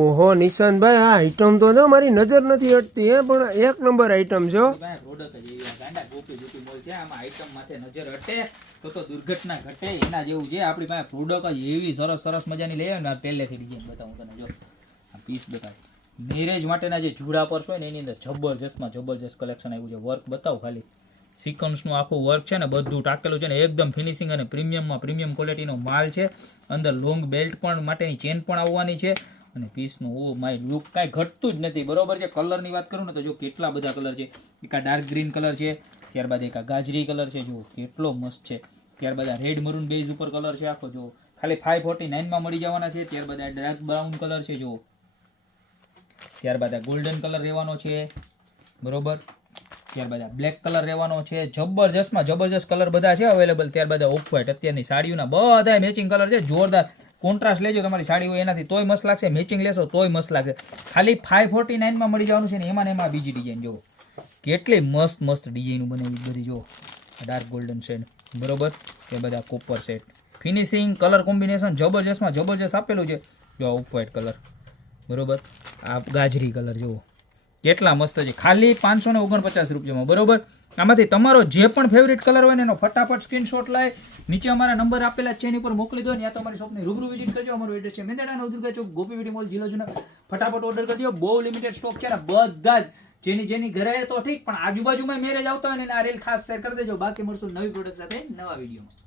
ઓહો નિશાંતભાઈ, આ આઈટમ તો જો મારી નજર નથી હટતી હે, પણ એક નંબર આઈટમ છે. પ્રોડક્ટ જ એવી ગાંડા ગોપી ગોપી મોલ છે. આમાં આઈટમ માથે નજર હટે તો દુર્ઘટના ઘટે એના જેવું છે. આપણી પાસે પ્રોડક્ટ જ એવી સરસ સરસ મજાની લઈ આવે ને. પહેલેથી ડિઝાઇન બતાવું તને, જો આ પીસ બતાવ. મેરેજ માટેના જે જુડા પર્સ હોય ને એની અંદર જબરજસ્તમાં જબરજસ્ત કલેક્શન આવ્યું છે. વર્ક બતાવ ખાલી, સિક્વન્સનું આખું વર્ક છે ને બધું ટાકેલું છે ને એકદમ ફિનિશિંગ અને પ્રીમિયમમાં પ્રીમિયમ ક્વોલિટીનો માલ છે. અંદર લોંગ બેલ્ટ પણ માટેની ચેન પણ આવવાની છે. અને પીસનું ઓ માય લુક કાંઈ ઘટતું જ નથી, બરોબર છે. કલરની વાત કરું ને તો જો કેટલા બધા કલર છે. એક આ ડાર્ક ગ્રીન કલર છે, ત્યારબાદ એક આ ગાજરી કલર છે, જો કેટલો મસ્ત છે. ત્યારબાદ આ રેડ મરૂન બેઝ ઉપર કલર છે આખો, જો ખાલી 549 મળી જવાના છે. ત્યારબાદ આ ડાર્ક બ્રાઉન કલર છે, જો ત્યારબાદ આ ગોલ્ડન કલર રહેવાનો છે, બરોબર. ત્યારબાદ આ બ્લેક કલર રહેવાનો છે. જબરજસ્તમાં જબરજસ્ત કલર બધા છે અવેલેબલ. ત્યારબાદ આ ઓફ વ્હાઇટ, અત્યારની સાડીઓના બધા મેચિંગ કલર છે. જોરદાર કોન્ટ્રાસ્ટ લેજો તમારી સાડી હોય એનાથી તોય મસ્ત લાગશે, મેચિંગ લેશો તોય મસ્ત લાગે. ખાલી 549 મળી જવાનું છે ને એમાં બીજી ડિઝાઇન જો કેટલી મસ્ત મસ્ત ડિઝાઇન બનાવી બધી, જો ડાર્ક ગોલ્ડન શેડ, બરોબર. તે બધા copper set, finishing colour combination જબરજસ્તમાં જબરજસ્ત આપેલું છે. જો ઓફ વ્હાઇટ કલર, બરોબર. આ ગાજરી કલર જુઓ કેટલા મસ્ત છે. ખાલી 549 રૂપિયામાં, બરોબર. આમાંથી તમારો જે પણ ફેવરિટ કલર હોય ને એનો ફટાફટ સ્ક્રીનશોટ લાય, નીચે અમારા નંબર આપેલા છે એની ઉપર મોકલી દો. યા તો અમારી શોપની રૂબરૂ વિઝિટ કરજો. અમારું એડ્રેસ છે મેંદરડા નવદુર્ગા ચોક, ગોપીવીટી મોલ, જિલ્લો જુનાગઢ. ફટાફટ ઓર્ડર કરજો. બહુ લિમિટેડ સ્ટોક છે ને બધા જ જેની ઘરે તો ઠીક, પણ આજુબાજુમાં મેરેજ આવતા હોય ને આ રીલ ખાસ શેર કરી દેજો. બાકી મળશું નવી પ્રોડક્ટ સાથે નવા વિડીયોમાં.